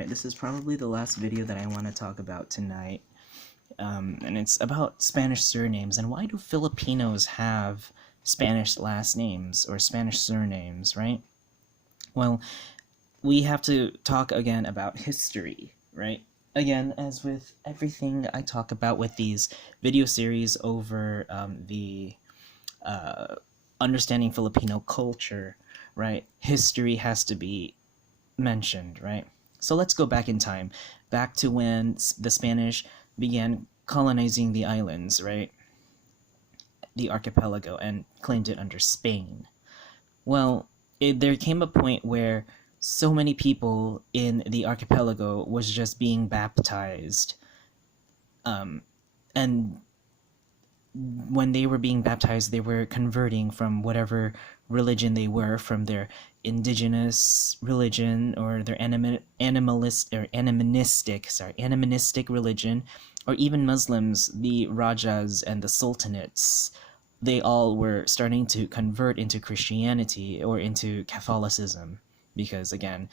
Alright, this is probably the last video that I want to talk about tonight. And it's about Spanish surnames and why do Filipinos have Spanish last names or Spanish surnames, right? Well, we have to talk again about history, right? Again, as with everything I talk about with these video series over the understanding Filipino culture, right? History has to be mentioned, right? So let's go back in time, back to when the Spanish began colonizing the islands, right? The archipelago, and claimed it under Spain. Well, there came a point where so many people in the archipelago was just being baptized. And when they were being baptized, they were converting from whatever religion they were, from their indigenous religion or their animistic religion, or even Muslims, the Rajas and the Sultanates. They all were starting to convert into Christianity or into Catholicism because, again,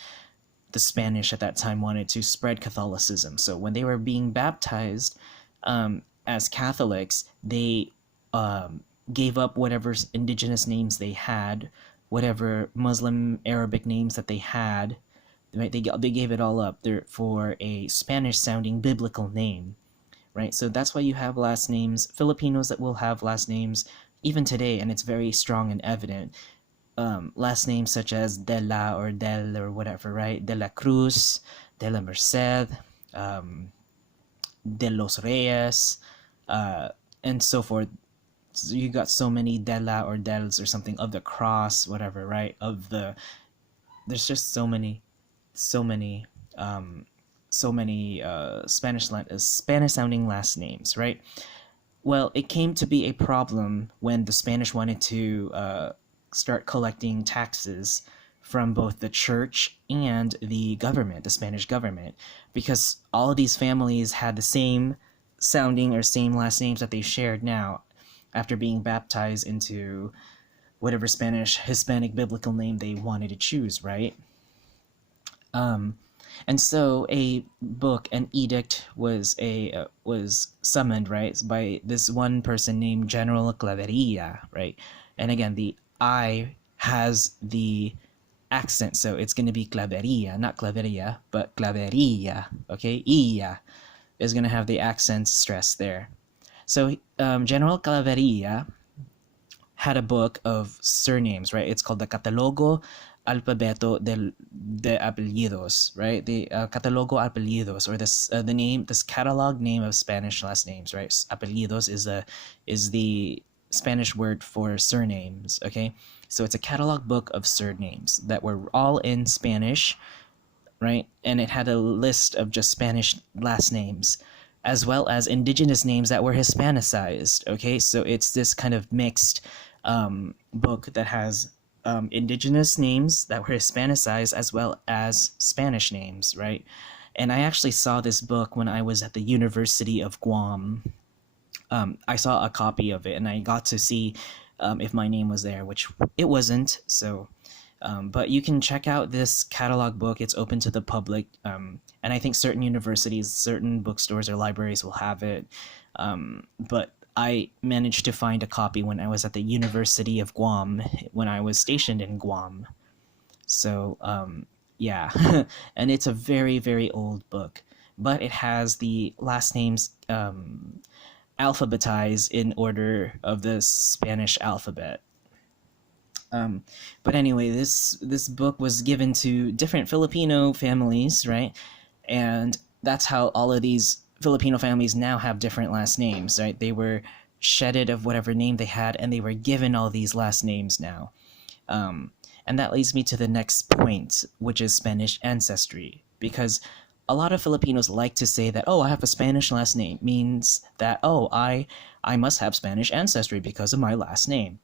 the Spanish at that time wanted to spread Catholicism. So when they were being baptized as Catholics, they gave up whatever indigenous names they had, whatever Muslim Arabic names that they had, right? They gave it all up there for a Spanish-sounding biblical name, right? So that's why you have last names, Filipinos that will have last names even today, and it's very strong and evident. Last names such as De La or Del or whatever, right? De La Cruz, De La Merced, De Los Reyes, and so forth. So you got so many De La or Dels or something, of the cross, whatever, right? There's just so many Spanish sounding last names, right? Well, it came to be a problem when the Spanish wanted to start collecting taxes from both the church and the government, the Spanish government, because all of these families had the same sounding or same last names that they shared now after being baptized into whatever Spanish, Hispanic biblical name they wanted to choose, right? And so an edict was summoned, right, by this one person named General Claveria, right? And again, the I has the accent, so it's going to be Claveria, not Claveria, but Claveria, okay? Iya is going to have the accent stress there. So General Claveria had a book of surnames, right? It's called the Catalogo Alfabeto de Apellidos, right? The Catalogo Apellidos, or this catalog name of Spanish last names, right? Apellidos is the Spanish word for surnames, okay? So it's a catalog book of surnames that were all in Spanish, right? And it had a list of just Spanish last names, as well as indigenous names that were Hispanicized, okay? So it's this kind of mixed book that has indigenous names that were Hispanicized as well as Spanish names, right? And I actually saw this book when I was at the University of Guam. I saw a copy of it, and I got to see if my name was there, which it wasn't. So, but you can check out this catalog book. It's open to the public, and I think certain universities, certain bookstores or libraries will have it. But I managed to find a copy when I was at the University of Guam, when I was stationed in Guam. So, yeah, and it's a very, very old book, but it has the last names alphabetized in order of the Spanish alphabet. But anyway, this book was given to different Filipino families, right? And that's how all of these Filipino families now have different last names, right? They were shedded of whatever name they had, and they were given all these last names now. And that leads me to the next point, which is Spanish ancestry, because a lot of Filipinos like to say that, oh, I have a Spanish last name, means that, oh, I must have Spanish ancestry because of my last name.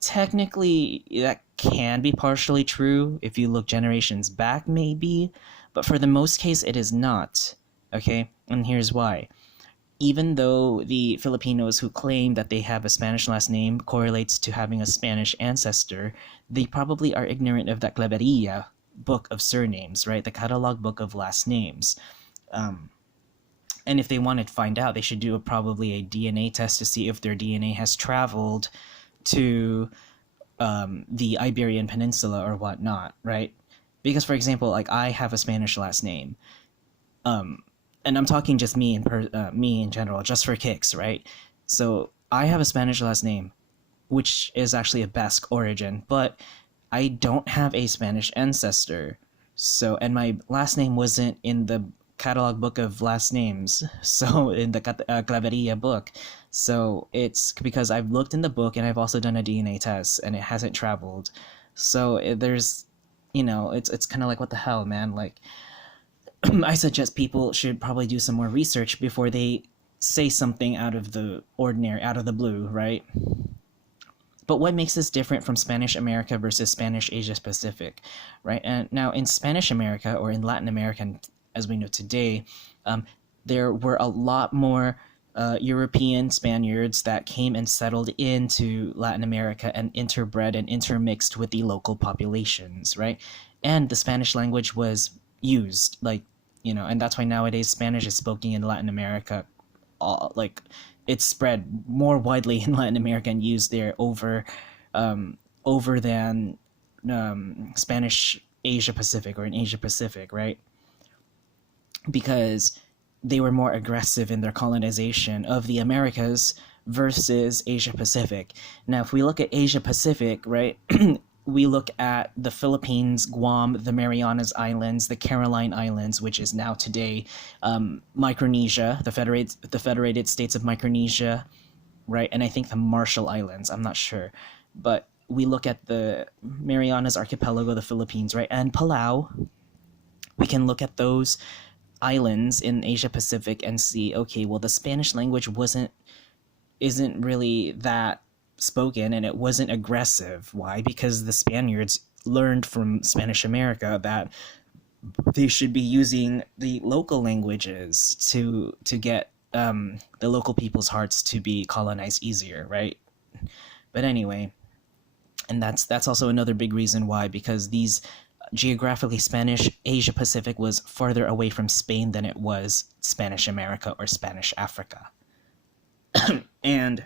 Technically, that can be partially true if you look generations back, maybe, but for the most case, it is not, okay? And here's why. Even though the Filipinos who claim that they have a Spanish last name correlates to having a Spanish ancestor, they probably are ignorant of that Claveria book of surnames, right? The catalog book of last names. Um, and if they want to find out, they should do probably a DNA test to see if their DNA has traveled to the Iberian Peninsula or whatnot, right? Because, for example, like I have a Spanish last name, and I'm talking just me in general, just for kicks, right? So I have a Spanish last name, which is actually a Basque origin, but I don't have a Spanish ancestor. So, and my last name wasn't in the catalog book of last names, so in the Claveria book. So it's because I've looked in the book and I've also done a DNA test and it hasn't traveled. So there's, it's kind of like, what the hell, man? Like, I suggest people should probably do some more research before they say something out of the ordinary, out of the blue, right? But what makes this different from Spanish America versus Spanish Asia Pacific, right? And now in Spanish America, or in Latin America, as we know today, there were a lot more European Spaniards that came and settled into Latin America and interbred and intermixed with the local populations, right? And the Spanish language was used, like, and that's why nowadays Spanish is spoken in Latin America, like it's spread more widely in Latin America and used there over than Spanish Asia Pacific or in Asia Pacific, right? Because they were more aggressive in their colonization of the Americas versus Asia Pacific. Now, if we look at Asia Pacific, right, we look at the Philippines, Guam, the Marianas Islands, the Caroline Islands, which is now today Micronesia, the Federated States of Micronesia, right, and I think the Marshall Islands. I'm not sure, but we look at the Marianas Archipelago, the Philippines, right, and Palau. We can look at those islands in Asia Pacific and see, okay, well, the Spanish language isn't really that spoken and it wasn't aggressive. Why? Because the Spaniards learned from Spanish America that they should be using the local languages to get the local people's hearts to be colonized easier, right? But anyway, and that's also another big reason why, because these geographically Spanish Asia Pacific was farther away from Spain than it was Spanish America or Spanish Africa. And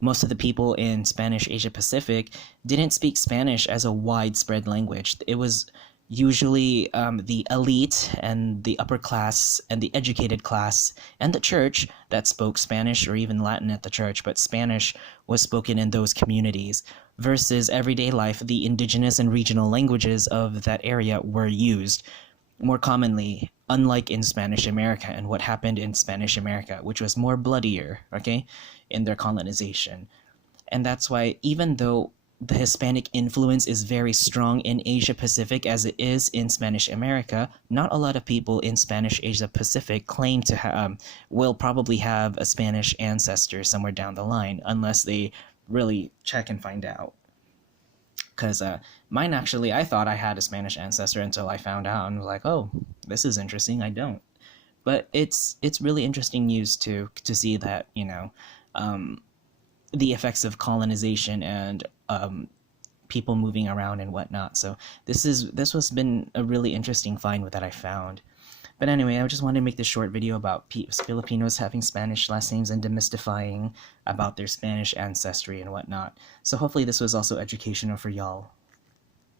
most of the people in Spanish Asia Pacific didn't speak Spanish as a widespread language. It was usually the elite and the upper class and the educated class and the church that spoke Spanish, or even Latin at the church, but Spanish was spoken in those communities. Versus everyday life, the indigenous and regional languages of that area were used more commonly, unlike in Spanish America and what happened in Spanish America, which was more bloodier, okay, in their colonization. And that's why, even though the Hispanic influence is very strong in Asia Pacific as it is in Spanish America, not a lot of people in Spanish Asia Pacific claim to will probably have a Spanish ancestor somewhere down the line, unless they really check and find out. Because mine, actually, I thought I had a Spanish ancestor until I found out and was like, oh, this is interesting, I don't. But it's really interesting news to see that, the effects of colonization and people moving around and whatnot. So this was been a really interesting find that I found. But anyway, I just wanted to make this short video about Filipinos having Spanish last names and demystifying about their Spanish ancestry and whatnot. So hopefully this was also educational for y'all.